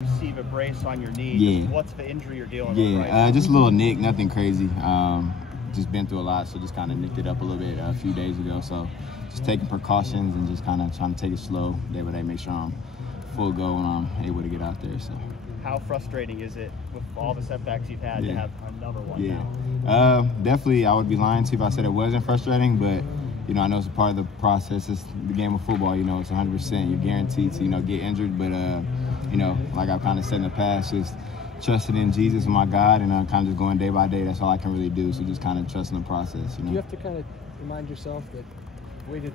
Receive a brace on your knee. Yeah. What's the injury you're dealing with Yeah, right now? just a little nick, nothing crazy. Just been through a lot, so just kind of nicked it up a little bit a few days ago. So just taking precautions and just kind of trying to take it slow day by day, make sure I'm full go when I'm able to get out there. So. How frustrating is it with all the setbacks you've had to have another one now? Definitely, I would be lying to you if I said it wasn't frustrating, but you know, I know it's a part of the process. It's the game of football. You know, it's 100%. You're guaranteed to get injured, but you know, like I've kind of said in the past, just trusting in Jesus and my God, and kind of just going day by day. That's all I can really do. So just kind of trusting the process. You know? Do you have to kind of remind yourself that you waited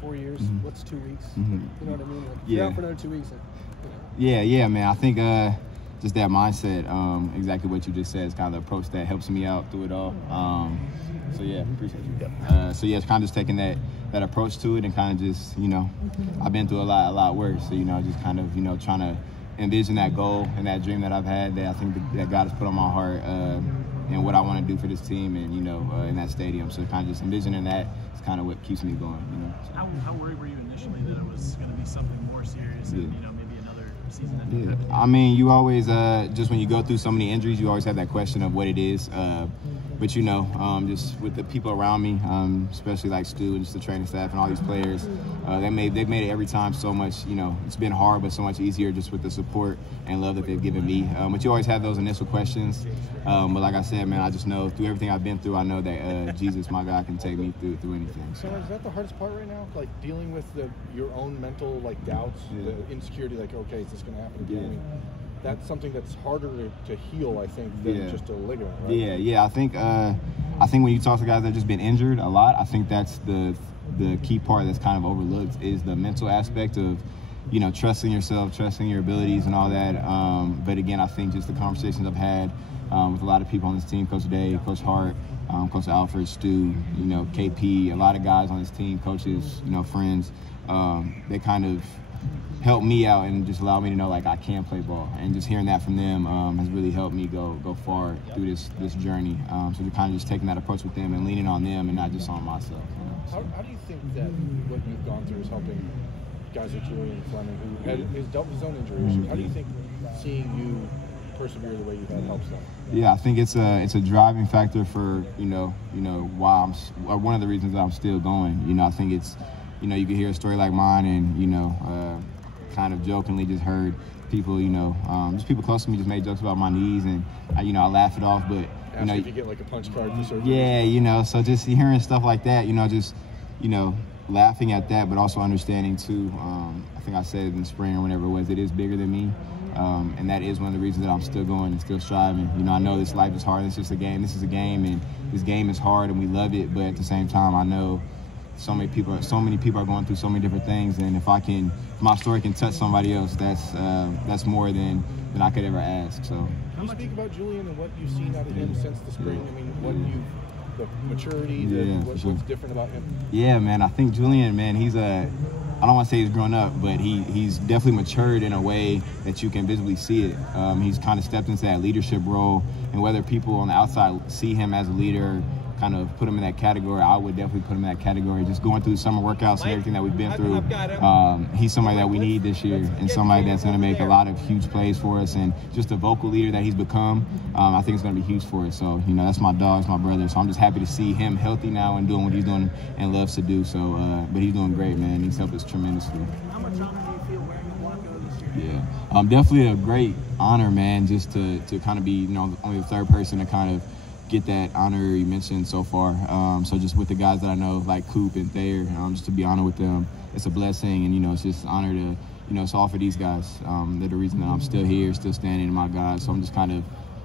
4 years? What's 2 weeks? You know what I mean? Like, you're out for another 2 weeks. Yeah, man. I think just that mindset, exactly what you just said, is kind of the approach that helps me out through it all. So yeah, appreciate you. So yeah, it's kind of just taking that approach to it, and kind of just, you know, I've been through a lot worse. So, you know, just kind of, you know, trying to envision that goal and that dream that I've had, that I think that God has put on my heart, and what I want to do for this team, and you know, in that stadium. So kind of just envisioning that is kind of what keeps me going. You know. So how worried were you initially that it was going to be something more serious, and you know, maybe another season that didn't happen? I mean, you always just when you go through so many injuries, you always have that question of what it is. But you know, just with the people around me, especially like Stu and just the training staff and all these players, they've made it every time so much. You know, it's been hard, but so much easier just with the support and love that they've given me. But you always have those initial questions. But like I said, man, I just know through everything I've been through, I know that Jesus, my God, can take me through anything. So is that the hardest part right now? Like dealing with your own mental doubts, the insecurity, okay, is this going to happen again? I mean, that's something that's harder to heal, I think, than just a ligament, right? Yeah. I think when you talk to guys that have just been injured a lot, I think that's the key part that's kind of overlooked, is the mental aspect of, you know, trusting yourself, trusting your abilities and all that. But again, I think just the conversations I've had with a lot of people on this team, Coach Day, Coach Hart, Coach Alfred, Stu, you know, KP, a lot of guys on this team, coaches, you know, friends, they kind of helped me out and just allowed me to know I can play ball, and just hearing that from them has really helped me go far through this journey. So we're kind of just taking that approach with them and leaning on them and not just on myself. You know? How do you think that what you've gone through is helping guys like Julian Fleming, who has dealt with his own injury issues? How do you think seeing you persevere the way you have helps them? Yeah, I think it's a driving factor for you know why one of the reasons that I'm still going. You know, I think it's, you know, you can hear a story like mine, and you know, kind of jokingly just heard people, you know, just people close to me just made jokes about my knees, and you know, I laugh it off, but you know, if you get a punch card for surgery. Yeah, you know, so just hearing stuff like that, you know, just, you know, laughing at that, but also understanding too. I think I said it in the spring or whenever it was, it is bigger than me, and that is one of the reasons that I'm still going and still striving. You know, I know this life is hard. It's just a game. This is a game, and this game is hard, and we love it. But at the same time, I know so many people are going through so many different things, and if my story can touch somebody else, that's more than I could ever ask. So. Can you speak about Julian and what you've seen out of him since the spring? I mean, the maturity, what's different about him? Yeah, man. I think Julian, man, I don't want to say he's grown up, but he's definitely matured in a way that you can visibly see it. He's kind of stepped into that leadership role, and whether people on the outside see him as a leader, kind of put him in that category, I would definitely put him in that category. Just going through the summer workouts and everything that we've been through, he's somebody that we need this year, and somebody that's going to make a lot of huge plays for us, and just the vocal leader that he's become, I think it's going to be huge for us. So, you know, that's my dog, it's my brother, so I'm just happy to see him healthy now and doing what he's doing and loves to do. So, but he's doing great, man. He's helped us tremendously. How much honor do you feel wearing the Blanco this year? Yeah, definitely a great honor, man, just to kind of be, you know, only the third person to kind of get that honor you mentioned so far. So just with the guys that I know, like Coop and Thayer, just to be honored with them, it's a blessing, and you know, it's just an honor to, you know, it's all for these guys. They're the reason that I'm still here, still standing in my guys. So I'm just kind of,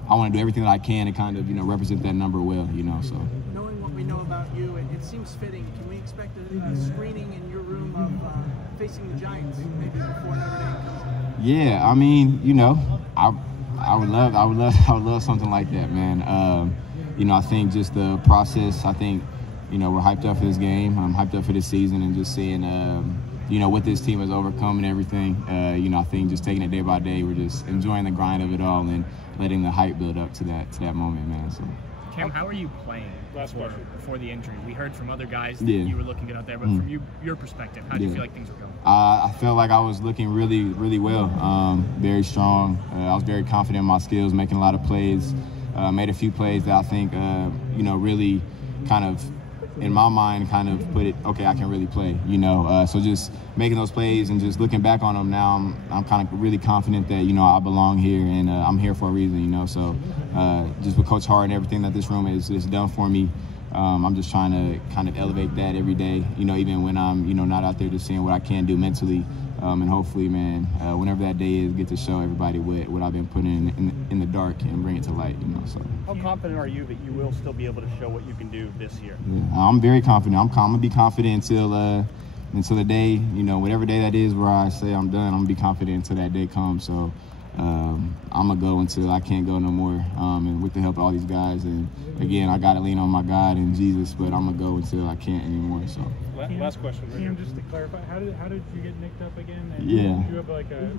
I want to do everything that I can to kind of, you know, represent that number well, you know. So knowing what we know about you, it seems fitting. Can we expect a screening in your room of facing the Giants maybe before Notre Dame comes? Yeah, I mean, you know, I would love something like that, man. You know, I think just the process, I think, you know, we're hyped up for this game. I'm hyped up for this season, and just seeing, you know, what this team has overcome and everything. You know, I think just taking it day by day, we're just enjoying the grind of it all and letting the hype build up to that moment, man. So. Cam, how are you playing for the injury? We heard from other guys that Yeah. you were looking good out there, but from your perspective, how do you feel like things were going? I felt like I was looking really, really well, very strong. I was very confident in my skills, making a lot of plays. Made a few plays that I think, really kind of, in my mind, kind of put it, okay, I can really play, So just making those plays and just looking back on them now, I'm kind of really confident that, I belong here and I'm here for a reason, So just with Coach Hart and everything that this room has done for me, I'm just trying to kind of elevate that every day, even when I'm, not out there just seeing what I can do mentally. And hopefully, man, whenever that day is, get to show everybody what I've been putting in the dark and bring it to light, So. How confident are you that you will still be able to show what you can do this year? Yeah, I'm very confident. I'm gonna be confident until the day, whatever day that is where I say I'm done. I'm gonna be confident until that day comes. So I'm gonna go until I can't go no more. And with the help of all these guys, and again, I gotta lean on my God and Jesus, but I'm gonna go until I can't anymore. So. Last question. Cam, just to clarify, how did you get nicked up again? And yeah. Do you have like a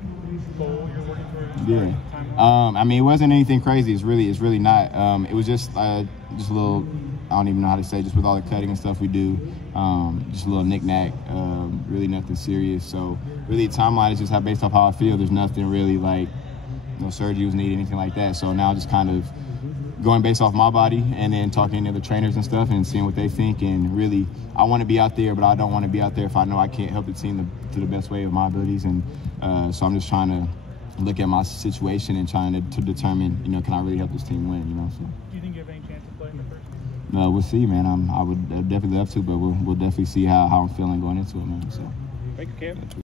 goal you're working towards? Yeah. It wasn't anything crazy. It's really not. It was just a little. I don't even know how to say. Just with all the cutting and stuff we do, just a little knick-knack. Really nothing serious. So really, the timeline is just based off how I feel. There's nothing really like no surgery was needed, anything like that. So now just kind of going based off my body and then talking to the trainers and stuff and seeing what they think. And really, I want to be out there, but I don't want to be out there if I know I can't help the team to the best way of my abilities. And so I'm just trying to look at my situation and trying to determine, can I really help this team win, So. Do you think you have any chance to play in the first? No, we'll see, man. I would definitely love to, but we'll definitely see how I'm feeling going into it, man. So. Thank you, Cam.